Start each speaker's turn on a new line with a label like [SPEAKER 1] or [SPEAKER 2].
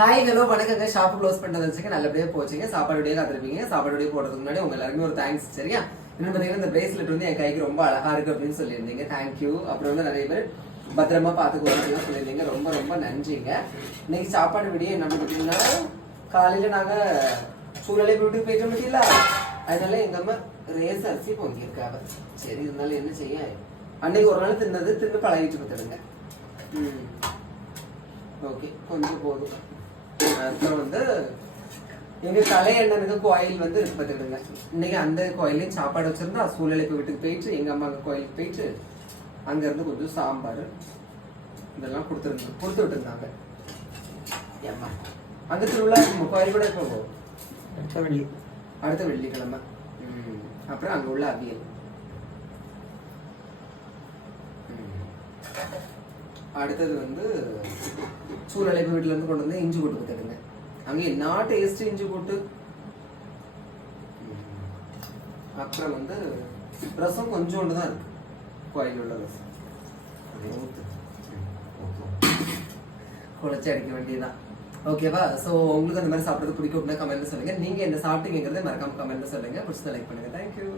[SPEAKER 1] Hi hello வணக்கங்க. Shop close பண்ணுறது வச்சுங்க நல்லபடியாக போச்சுங்க. சாப்பாடுடைய காத்திருப்பீங்க. சாப்பாடுடைய போடுறதுக்கு முன்னாடி உங்க எல்லாருமே ஒரு தேங்க்ஸ் சரியா? இன்னும் பார்த்தீங்கன்னா இந்த பிரேஸ்லெட் வந்து என் கைக்கு ரொம்ப அழகா இருக்கு அப்படின்னு சொல்லியிருந்தீங்க. தேங்க்யூ அப்புறம் வந்து நிறைய பேர் பத்திரமா பார்த்துக்கோங்க சொல்லியிருந்தீங்க. ரொம்ப ரொம்ப நன்றிங்க. இன்னைக்கு சாப்பாடு விடிய என்ன பார்த்தீங்கன்னா காலையில நாங்கள் சூழலை வீட்டுக்கு போயிட்டு முடியல அதனால எங்க அம்மா ரேஸ் அரிசி பொங்கியிருக்காங்க. சரி இருந்தாலும் என்ன செய்ய? அன்னைக்கு ஒரு நாள் தின்னது திரும்ப பழகிட்டு பார்த்துடுங்க ம். ஓகே கொஞ்சம் போதும். அப்புறம் வந்து எங்க கலையண்ணனுக்கு கோயில் வந்து இருக்கு பார்த்துக்கிடுங்க இன்னைக்கு அந்த கோயிலையும் சாப்பாடு வச்சிருந்தா சூழலைப்பு வீட்டுக்கு போயிட்டு எங்க அம்மா அங்க கோயிலுக்கு போயிட்டு அங்க இருந்து கொஞ்சம் சாம்பார் இதெல்லாம் கொடுத்துருந்தாங்க கொடுத்து விட்டுருந்தாங்க. ஏம்மா? அங்க திருவிழா? கோயில் கூட இப்போ
[SPEAKER 2] அடுத்த வெள்ளி.
[SPEAKER 1] அடுத்த வெள்ளிக்கிழமை. அப்புறம் அங்க உள்ள அவியல். அடுத்தது வந்து சூழலைப்பு வீட்டுல இருந்து கொண்டு வந்து இஞ்சி போட்டு கொடுத்துருங்க அங்கே என்ன டேஸ்ட் இஞ்சி போட்டு. அப்புறம் வந்து ரசம் கொஞ்சோண்டு தான் இருக்கு. கோயில் உள்ள ரசம். அதை ஓகே. குழச்சி அடிக்க வேண்டியதுதான். ஓகேவா ஸோ உங்களுக்கு அந்த மாதிரி சாப்பிட்றது பிடிக்கும் அப்படின்னா கமெண்ட்ல சொல்லுங்க. நீங்க என்ன சாப்பிட்டீங்கிறத மறக்காம கமெண்ட்ல சொல்லுங்க. பிடிச்சதை லைக் பண்ணுங்க. தேங்க்யூ